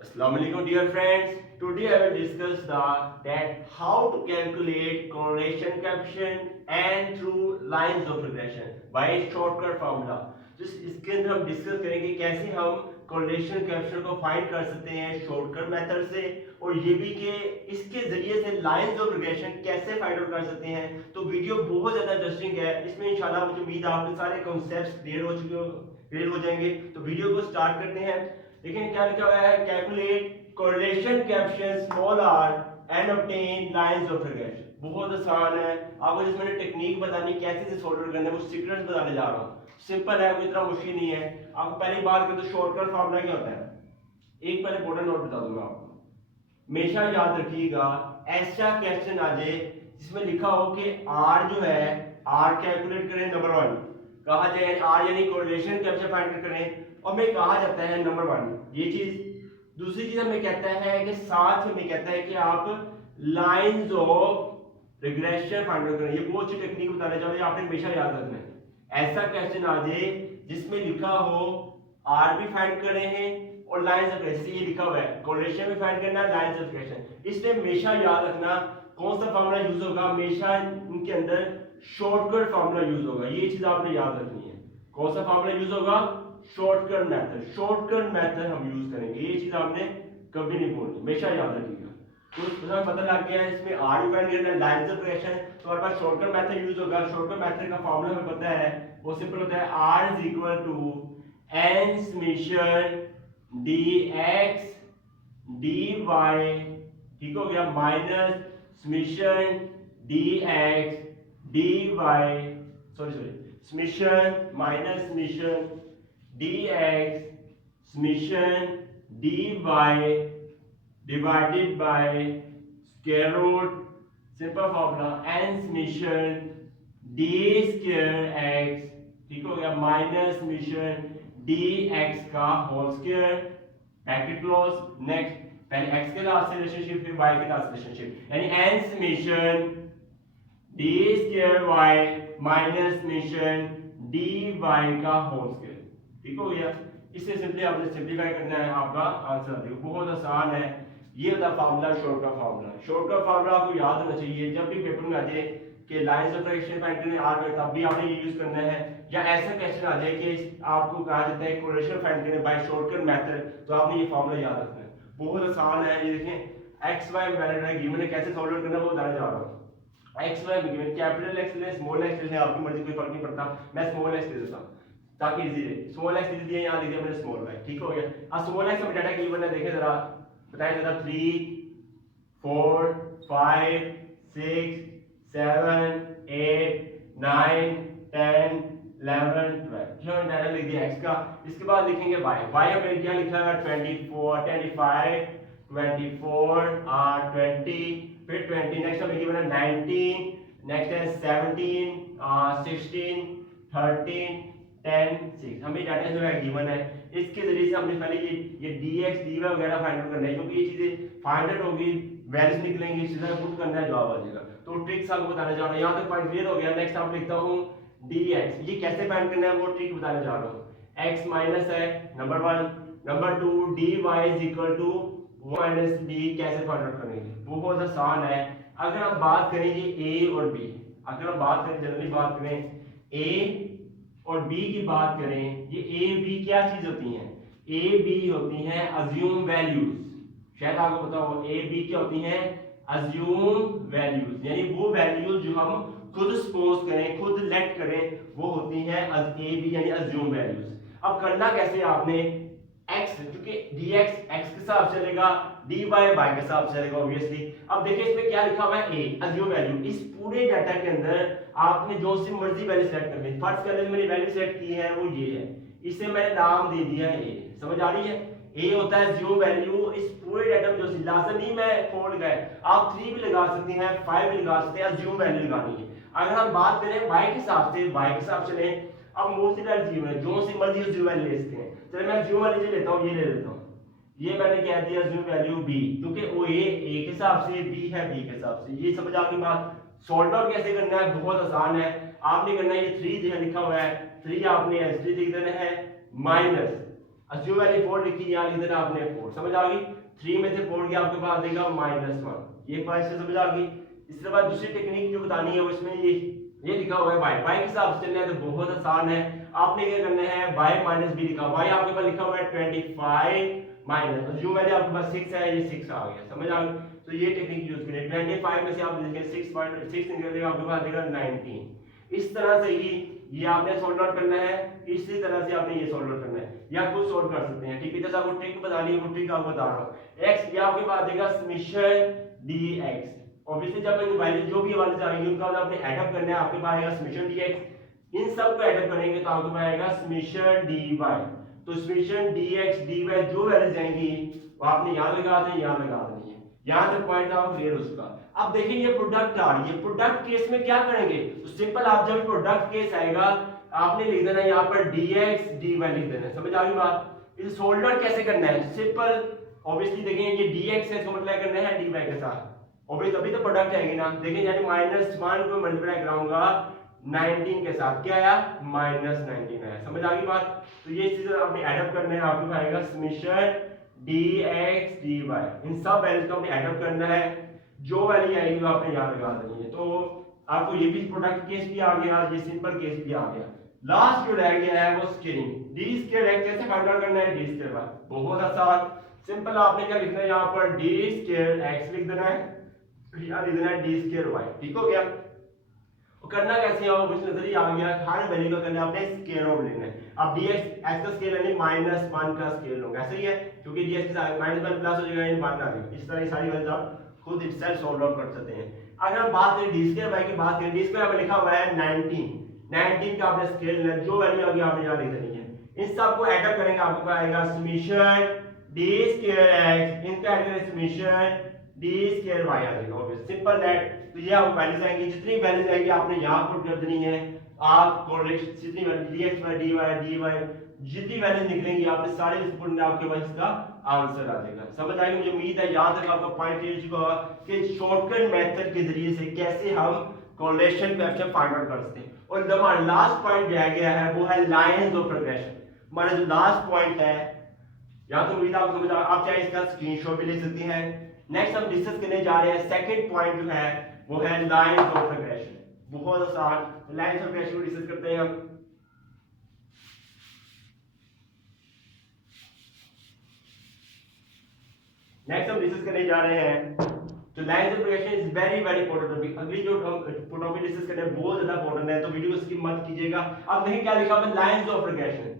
Assalamualaikum dear friends. Today I will discuss that how to calculate correlation coefficient and through lines of regression by shortcut formula. जिस इसके अंदर हम discuss करेंगे कैसे हम correlation coefficient को फाइंड कर सकते हैं शॉर्टकट मेथड से और ये भी कि इसके जरिए से लाइंस ऑफ रिग्रेशन कैसे फाइंड आउट कर सकते हैं। तो वीडियो बहुत ज्यादा इंटरेस्टिंग है, इसमें इंशाल्लाह मुझे उम्मीद है आपके सारे कॉन्सेप्ट्स क्लियर हो जाएंगे। तो वीडियो को स्टार्ट करते हैं। लेकिन क्या लिखा हुआ है, calculate correlation coefficient small r and obtain lines of regression. बहुत आसान है, आपको जिसमें मैंने टेक्निक बतानी कैसे से सॉल्व करना है वो सीक्रेट्स बताने जा रहा हूँ। सिंपल है, कोई इतना मुश्किल नहीं है। आपको पहली बात करें तो शॉर्टकट फार्मूला क्या होता है, एक पहले इंपॉर्टेंट नोट बता दूंगा आपको। हमेशा याद रखिएगा ऐसा क्वेश्चन आ जाए जिसमें लिखा हो कि आर जो है, आर कैलकुलेट करें नंबर वन, कहा जाए आर यानी कोरिलेशन कैसे फाइंड करें और हमें कहा जाता है नंबर वन ये चीज। दूसरी चीज हमें कहता है कि साथ हमें कहता है कि आप लाइंस ऑफ रिग्रेशन फाइंड करें। ये बहुत अच्छी टेक्निक बताने जा रहे हैं, आपने हमेशा याद रखना है। ऐसा क्वेश्चन आ जाए जिसमें लिखा हो आर भी फाइंड कर रहे हैं और लाइंस ऑफ रिग्रेशन, ये लिखा हुआ है कोरिलेशन भी फाइंड करना है, लाइंस ऑफ रिग्रेशन। इसलिए हमेशा याद रखना कौन सा फार्मूला यूज होगा, हमेशा इनके अंदर शॉर्टकट फार्मूला यूज होगा। ये चीज आपने याद रखनी है। कौन सा फार्मूला यूज होगा, शॉर्टकट मेथड। शॉर्टकट मेथड हम यूज करेंगे, ये चीज आपने कभी नहीं भूलनी, हमेशा याद रखिएगा। तो उसमें पता लग गया है इसमें आर डिफाइन करना है, लाइंस ऑफ रिग्रेशन, तो हमारे पास शॉर्टकट मेथड यूज होगा। शॉर्टकट मेथड का फार्मूला हमें पता है, वो सिंपल होता है r is equal to n summation dx dy, ठीक हो गया, minus summation dx dy, sorry summation minus summation dx summation dy divided by square root, simple formula n summation d square x, ठीक हो गया, minus summation dx का whole square, bracket close. Next पहले x के last से relationship फिर y के last relationship, यानी n summation d square y minus summation dy का होल स्क्वायर, ठीक हो गया। इसे सिंपली आपने सिंपलीफाई करना है, आपका आंसर आ जाएगा। बहुत आसान है, ये होता formula shortcut formula. Shortcut formula आपको याद होना चाहिए, जब भी पेपर में आ जाए कि लाइंस ऑफ रिग्रेशन फाइंड करने आर में, तब भी आपने ये यूज करना है। या ऐसा क्वेश्चन आ जाए कि आपको कहा जाता है कोरिलेशन फाइंड करने बाय शॉर्टकट मेथड, तो आपने ये फार्मूला याद रखना है। बहुत आसान है, ये देखें एक्स वाई वैल्यू है गिवन है, कैसे सॉल्व करना है वो बताने जा रहा हूं। X Y given, capital X ले स्मॉल एक्स ले, आपकी मर्जी, कोई फर्क नहीं पड़ता। मैं स्मॉल एक्स ले देता हूं ताकि इजी रहे। स्मॉल एक्स दे दिया, यहां दे दिया मैंने स्मॉल वाई, ठीक हो गया। अब स्मॉल एक्स में डाटा गिवन है, देखें जरा, बताएं जरा, 3 4 5 6 7 8 9 10 11 12, जो डाटा लिख दिया एक्स का। इसके बाद लिखेंगे वाई। वाई हमें क्या लिखा है, 24 25 24 20, फिर 20, नेक्स्ट हमें गिवन है 19, नेक्स्ट है 17 16 13 10 6, हमें डाटा जो है गिवन है। इसके जरिए से हमने पहले ये dx dy वगैरह फाइंड आउट करना है, क्योंकि ये चीजें फाइंड आउट होगी, वैल्यूज निकलेंगी, सीधा पुट करना है, जवाब आ जाएगा। तो ट्रिक्स आपको बताने जा रहा हूं, यहां तक पॉइंट क्लियर हो गया। नेक्स्ट आप लिखता हूं dx, ये कैसे फाइंड करना है वो ट्रिक बताने जा रहा हूं। x माइनस है number 1, number 2 dy is equal to minus b, कैसे फाइंड आउट करेंगे, वो बहुत आसान है। अगर आप बात करेंगे a और b, अगर हम बात करें, जनरली बात करें a और b की बात करें, ये a b क्या चीज होती हैं, a b होती हैं अज्यूम वैल्यूज। शायद आपको पता हो a b क्या होती हैं, अज्यूम वैल्यूज, यानी वो वैल्यूज जो हम खुद सपोज करें, खुद लेट करें, वो होती हैं a b यानी अज्यूम वैल्यूज। अब करना कैसे आपने, x क्योंकि dx x के साथ चलेगा, dy y के साथ चलेगा ऑब्वियसली। अब देखिए इसमें क्या लिखा हुआ है, a अज्यूम वैल्यू। इस पूरे डाटा के अंदर आपने जो सी मर्जी वैल्यू सेलेक्ट करनी है। फर्स्ट करने में मैंने वैल्यू सेलेक्ट की है वो ये है, इसे मैंने नाम दे दिया है a, समझ आ रही है। a होता है अज्यूम वैल्यू। इस पूरे डाटा में जो सी लाजम नहीं मैं फोल्ड गए, आप 3 भी लगा सकते हैं, 5 भी लगा सकते हैं, अज्यूम वैल्यू लगानी है। अगर हम बात करें y के हिसाब से, y के हिसाब से लें, अब मोस्ट अज्यूम है, जो सी मर्जी अज्यूम वैल्यू ले सकते हैं। चलिए मैं अज्यूम वैल्यू लेता हूं, ये ले लेता हूं, ये मैंने कह दिया अज्यूम वैल्यू b, क्योंकि वो a के हिसाब से, b है b के हिसाब से। ये समझ आ गई बात। सॉल्व आउट कैसे करना है, बहुत आसान है। आपने करना है, ये 3 जो लिखा हुआ है, 3 आपने S3 लिख देना है, माइनस अस्यूम वैल्यू 4 लिखी, यहाँ लिख देना आपने 4, समझ आ गई। 3 में से 4 गया आपके पास देगा -1, ये बात से समझ आ गई। इसके बाद दूसरी टेक्निक जो बतानी है उसमें ये लिखा हुआ है y के हिसाब से चलना है तो बहुत आसान है। आपने क्या करना है y माइनस बी लिखा, y आपके पास लिखा हुआ है 25 माइनस अस्यूम वैल्यू आपके पास 6 है, ये 6 आ गया, समझ आ गई। तो ये टेक्निक यूज करें, 25 में से आप लिखें 6.6 निकल जाएगा आपके पास देगा 19। इस तरह से ही ये आपने सॉल्व आउट करना है, इसी तरह से आपने ये सॉल्व आउट करना है, या खुद सॉल्व कर सकते हैं, ठीक है। जैसे आपको ट्रिक बतानी है वो ट्रिक आपको बता रहा हूं। x ये आपके पास देगा समेशन dx, ऑब्वियसली जब इन वैल्यू जो भी वाले आएंगे उनका आपने ऐड अप करना है, आपके पास आएगा समेशन dx, इन सब को ऐड अप करेंगे तो आपके पास आएगा समेशन dy। तो समेशन dx dy जो वैल्यूज आएंगी वो आपने यहां लगा देनी, यहां लगा देनी है, यहां तक पॉइंट आप क्लियर हो उसका। अब देखिए ये प्रोडक्ट आ रही है, प्रोडक्ट केस में क्या करेंगे तो सिंपल आप जब प्रोडक्ट केस आएगा आपने लिख देना यहाँ पर dx dy लिख देना, समझ आ गई बात। इसे सोल्व आउट कैसे करना है, सिंपल ऑब्वियसली देखें ये dx है, इसको मल्टीप्लाई करना है dy के साथ, ऑब्वियसली तभी तो प्रोडक्ट आएगी ना। देखिए यानी -1 को मल्टीप्लाई कराऊंगा 19 के साथ, क्या आया -19 आया, समझ आ गई बात। तो ये चीज आपने ऐड अप करना है, आपको आएगा समेशन dx dy, इन सब वैल्यूज को आपने ऐड अप करना है, जो वैल्यू आएगी वो आपने यहाँ लगा देनी है। तो आपको ये भी प्रोडक्ट केस भी आ गया, ये सिंपल केस भी आ गया। लास्ट जो रह गया है वो स्केलिंग, d स्क्वायर x कैसे फाइंड आउट करना है, d स्क्वायर y, बहुत आसान, सिंपल आपने क्या लिखना है यहाँ पर d स्क्वायर x लिख देना है, यहाँ लिख देना है d स्क्वायर y, ठीक हो गया। और करना कैसे है वो मुझे नजर ही आ गया, हर वैल्यू का करना आपने स्केल ऑफ लेना है। अब dx x का स्केल यानी -1 का स्केल होगा, ऐसे ही है, क्योंकि dx के साथ -1 प्लस हो जाएगा इन 1 आ जाएगा, इस तरह ये सारी वैल्यूज आप खुद itself सॉल्व आउट कर सकते हैं। अगर हम बात करें d स्क्वायर y की बात करें, d स्क्वायर में लिखा हुआ है 19 का आपने स्केल लेना, जो वैल्यू आ गई आपने यहां लिख देनी है, इन सब को ऐड अप करेंगे आपको क्या आएगा समेशन d स्क्वायर x, इनका ऐड करें समेशन d स्क्वायर y आ जाएगा, ऑब्वियस सिंपल दैट। तो ये आप वैल्यूज आएंगी, जितनी वैल्यूज आएंगी आपने यहां पुट कर देनी है, आप कोरिलेशन जितनी वैल्यू dx by dy जितनी वैल्यूज निकलेंगी आपने सारे पुट में आपके पास इसका आंसर आ जाएगा, समझ आएगी। मुझे उम्मीद है यहां तक आपका पॉइंट क्लियर चुका होगा कि शॉर्टकट मेथड के जरिए से कैसे हम कोरिलेशन कोएफिशिएंट फाइंड आउट कर सकते हैं। और हमारा लास्ट पॉइंट रह गया है वो है लाइंस ऑफ रिग्रेशन, हमारा जो लास्ट पॉइंट है, यहां तो उम्मीद आपको समझ आप चाहे इसका स्क्रीनशॉट भी ले सकते हैं। नेक्स्ट हम डिस्कस करने जा रहे हैं सेकंड पॉइंट जो है वो है लाइंस ऑफ रिग्रेशन, बहुत आसान। लाइंस ऑफ रिग्रेशन को डिस्कस करते हैं हम। नेक्स्ट हम डिस्कस करने जा रहे हैं तो lines of regression is very very important topic. अगली जो टॉपिक डिस्कस करने हैं बहुत ज्यादा इंपॉर्टेंट है, तो वीडियो को स्किप मत कीजिएगा। अब देखिए क्या लिखा हुआ है lines of regression,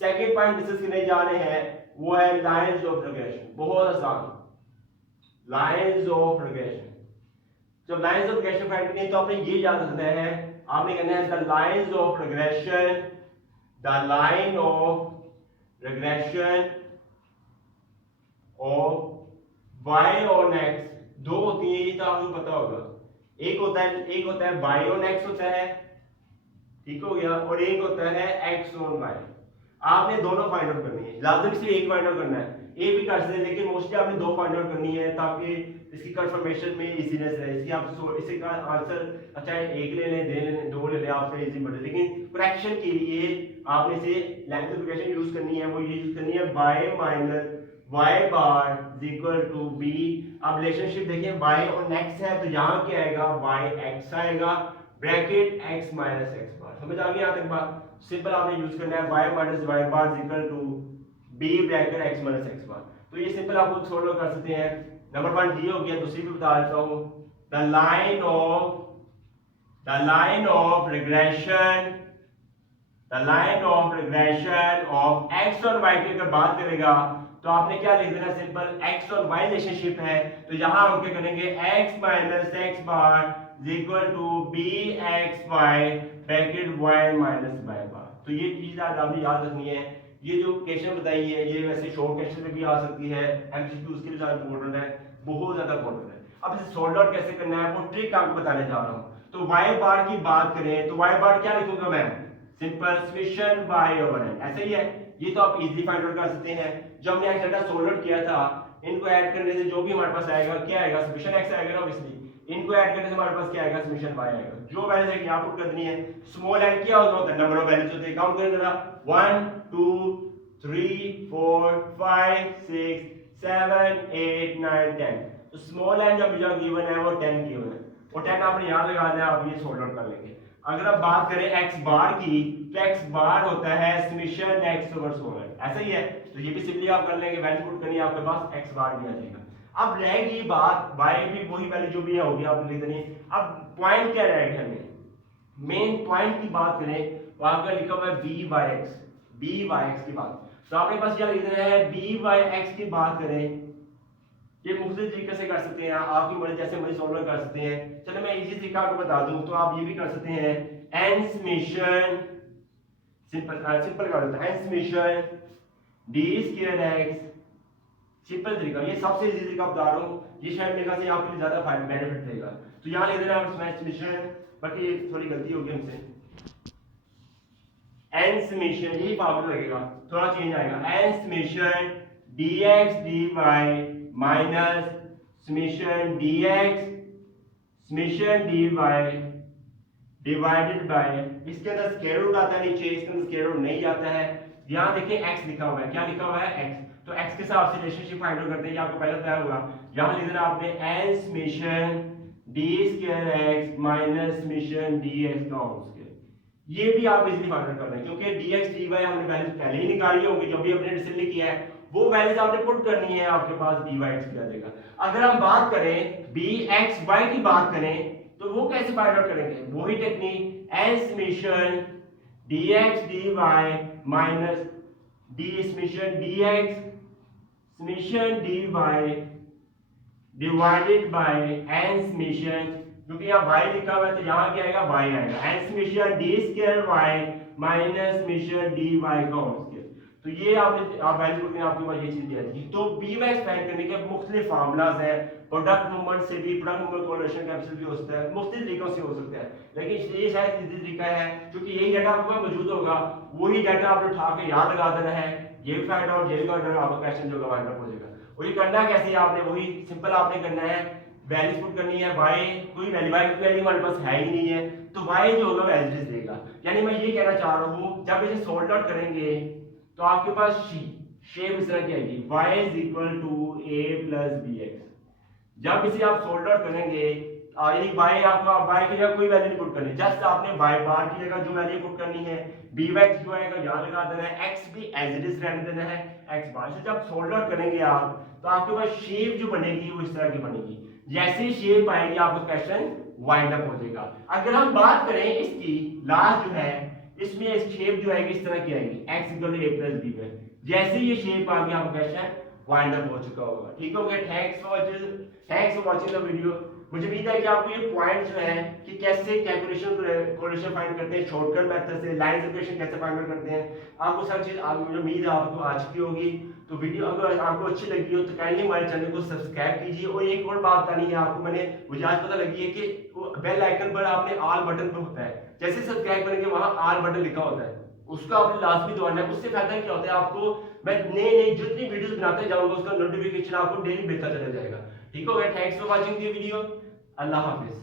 second point discuss करने जा रहे हैं वो है लाइंस ऑफ रिग्रेशन, बहुत आसान, लाइंस ऑफ रिग्रेशन। जब लाइंस ऑफ रिग्रेशन फाइंड करनी है तो आपने ये याद रखना है, आपने कहना है the lines of regression, the line of regression of y on x, दो होती है ये तो आपको पता होगा, एक होता है y on x होता है, ठीक हो गया, और एक होता है x on y। आपने दोनों फाइंड आउट करनी है, लाजिम से एक फाइंड आउट करना है, एक भी कर सकते हैं लेकिन मोस्टली आपने दो फाइंड आउट करनी है ताकि इसकी कंफर्मेशन में इजीनेस रहे। इसकी आप इसी का आंसर अच्छा एक ले लें, दे लें, दो ले लें, आपसे इजी बढ़े, लेकिन करेक्शन के लिए आपने से लेंथ ऑफ रिग्रेशन यूज करनी है, वो यूज करनी है y minus y bar is equal to b। अब रिलेशनशिप देखिए y और x है तो यहाँ क्या आएगा yx आएगा, ब्रैकेट x माइनस x बार, समझ आ गई यहाँ तक बात। सिंपल आपने यूज करना है y minus y bar is equal to b bracket x minus x bar. तो ये सिंपल आप खुद सॉल्व कर सकते हैं। नंबर 1 ये हो गया, दूसरी भी बता देता हूँ, the line of regression, the line of regression of x और y की अगर बात करेगा तो आपने क्या लिख देना, सिंपल x और y रिलेशनशिप है तो यहां हम क्या करेंगे x minus x bar is equal to bxy bracket y minus y bar. तो ये चीज आज आपने याद रखनी है। ये जो क्वेश्चन बताई है ये वैसे शॉर्ट क्वेश्चन में भी आ सकती है, एमसीक्यू उसके लिए ज्यादा इंपॉर्टेंट है, बहुत ज्यादा इंपॉर्टेंट है। अब इसे सॉल्व आउट कैसे करना है वो ट्रिक आपको बताने जा रहा हूं। तो y बार की बात करें तो y बार क्या लिखूंगा मैं, simple summation y over n, ऐसे ही है, ये तो आप इजीली फाइंड आउट कर सकते हैं। जब हमने x डेल्टा सॉल्व आउट किया था, इनको ऐड करने से जो भी हमारे पास आएगा क्या आएगा, समेशन x आएगा ना, ऑब्वियसली इनको ऐड करने से हमारे पास क्या आएगा, समेशन y आएगा। जो वैल्यू है यहां पुट कर देनी है। स्मॉल n क्या होता है, नंबर ऑफ वैल्यूज होते हैं, काउंट करें जरा 1 2 3 4 5 6 7 8 9 10। तो स्मॉल एन जब जो गिवन है वो 10 गिवन है, और 10 आपने यहाँ लगा दिया, आप ये सोल्व आउट कर लेंगे। अगर आप बात करें एक्स बार की, तो एक्स बार होता है समेशन एक्स ओवर 16, ऐसा ही है। तो ये भी सिंपली आप कर लेंगे, वैल्यू पुट करनी है, आपके पास एक्स बार भी आ जाएगा। अब रहेगी बात y भी वही वैल्यू जो भी है होगी, आपने लिख देनी। अब पॉइंट क्या रहेगा, हमें मेन पॉइंट की बात करें तो आपका लिखा हुआ है बी वाई एक्स की बात। तो आपके पास क्या लिख देना है, बी वाई एक्स की बात करें, ये मुख्तलिफ तरीके से कर सकते हैं, आपकी मर्जी जैसे मर्जी सॉल्व कर सकते हैं। चलो मैं इजी तरीका आपको बता दूं, तो आप ये भी कर सकते हैं, एन समेशन सिंपल कर देते हैं, n summation D square X, simple तरीका, ये सबसे इजी तरीका बता रहा हूं, ये शायद मेरे ख्याल से आपके लिए ज्यादा फायदा बेनिफिट देगा। तो यहां लिख देना आप समेशन, बाकी ये थोड़ी गलती होगी हमसे, एन समेशन, यही फॉर्मूला लगेगा, थोड़ा चेंज आएगा, n summation dx dy minus summation dx summation dy divided by, इसके अंदर स्क्वायर रूट आता है नीचे, इसके अंदर स्क्वायर रूट नहीं आता है। यहाँ देखिए x लिखा हुआ है, क्या लिखा हुआ है x, तो x के हिसाब से रिलेशनशिप फाइंड आउट करते हैं, ये आपको पहले बताया होगा। यहाँ लिख देना आपने n summation d square x minus summation dx का होल स्क्वायर, ये भी आप इजीली फाइंड आउट कर रहे हैं, क्योंकि dx dy हमने वैल्यू पहले ही निकाली होगी, जो भी अपने रिसेंटली किया है वो वैल्यूज आपने पुट करनी है, आपके पास dy x किया जाएगा। अगर हम बात करें bxy की बात करें, तो वो कैसे फाइंड आउट करेंगे, वही technique, n summation dx dy minus d summation dx summation dy divided bye n summation, क्योंकि यहाँ y लिखा हुआ है तो यहाँ क्या आएगा, y आएगा, n summation d square y minus summation dy का होल स्क्वायर। तो ये आपने आप वैल्यू में आपके पास ये चीज दी जाएगी। तो बी वाई फाइंड करने के मुख्तलिफ फार्मूलाज हैं, प्रोडक्ट मूवमेंट से भी, प्रोडक्ट मूवमेंट कोरिलेशन कैपिटल भी हो सकता है, मुख्तलिफ तरीकों से हो सकता है, लेकिन ये शायद इजी तरीका है, क्योंकि यही डाटा आपके पास मौजूद होगा, वही डाटा आपने उठा के याद लगा देना है, ये भी फाइंड आउट, ये भी फाइंड आउट, आपका क्वेश्चन जो फाइंड आउट हो जाएगा। और ये करना कैसे है, आपने वही सिंपल आपने करना है, वैल्यूज पुट करनी है, y कोई वैल्यू हमारे पास है ही नहीं है, तो y जो होगा वैल्यूज देगा। यानी मैं ये कहना चाह रहा हूँ, जब इसे सॉल्व आउट करेंगे तो आपके पास शेप इस तरह की आएगी, y is equal to a plus bx। जब इसे आप सोल्व आउट करेंगे, यानी y आपका y की जगह कोई वैल्यू नहीं पुट करनी, जस्ट आपने y बार की जगह जो वैल्यू पुट करनी है, by जो आएगा यहाँ लगा देना है, x भी एज इट इज रहने देना है, x बार से जब सोल्व आउट करेंगे आप, तो आपके पास शेप जो बनेगी वो इस तरह की बनेगी, जैसे ही शेप आएगी आपका क्वेश्चन वाइंड अप हो जाएगा। अगर हम बात करें इसकी लास्ट जो है, इसमें इस शेप जो आएगी इस तरह की आएगी, x equal to a plus b में, जैसे ये शेप आ गया आपका क्वेश्चन वाइंड अप हो चुका होगा। ठीक हो गया, thanks for watching the video. मुझे उम्मीद है कि आपको ये पॉइंट जो है कि कैसे कैलकुलेशन कोरिलेशन फाइंड करते हैं, शॉर्टकट मेथड से लाइन सेपरेशन कैसे फाइंड आउट करते हैं, आपको सब चीज मुझे उम्मीद है आपको आ चुकी होगी। तो वीडियो अगर आपको अच्छी लगी हो तो काइंडली हमारे चैनल को सब्सक्राइब कीजिए। और एक और बात बतानी है आपको, मुझे आज पता लगी है कि बेल आइकन पर आपने ऑल बटन पे होता है, जैसे सब्सक्राइब करेंगे वहां ऑल बटन लिखा होता है, उसको आपने लाजमी दबाना है। उससे फायदा क्या होता है, आपको मैं नई जितनी वीडियोस बनाते जाऊंगा उसका नोटिफिकेशन आपको डेली मिलता चला जाएगा। ठीक हो गया, thanks for watching the video, Allah Hafiz.